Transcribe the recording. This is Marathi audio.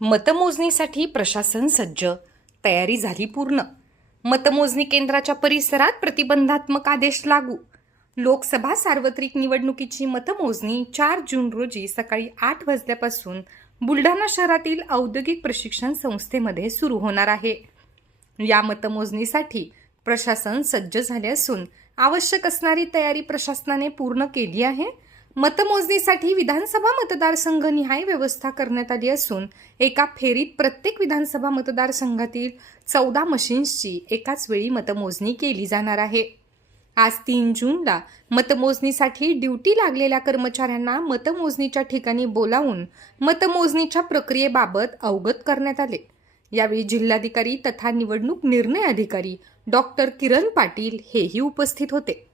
मतमोजणीसाठी प्रशासन सज्ज तयारी झाली पूर्ण. मतमोजणी केंद्राच्या परिसरात प्रतिबंधात्मक आदेश लागू. लोकसभा सार्वत्रिक निवडणुकीची मतमोजणी चार जून रोजी सकाळी आठ वाजल्यापासून बुलढाणा शहरातील औद्योगिक प्रशिक्षण संस्थेमध्ये सुरू होणार आहे. या मतमोजणीसाठी प्रशासन सज्ज झाले असून आवश्यक असणारी तयारी प्रशासनाने पूर्ण केली आहे. मतमोजणीसाठी विधानसभा मतदारसंघनिहाय व्यवस्था करण्यात आली असून एका फेरीत प्रत्येक विधानसभा मतदारसंघातील चौदा मशीन्सची एकाच वेळी मतमोजणी केली जाणार आहे. आज तीन जूनला मतमोजणीसाठी ड्युटी लागलेल्या कर्मचाऱ्यांना मतमोजणीच्या ठिकाणी बोलावून मतमोजणीच्या प्रक्रियेबाबत अवगत करण्यात आले. यावेळी जिल्हाधिकारी तथा निवडणूक निर्णय अधिकारी डॉक्टर किरण पाटील हेही उपस्थित होते.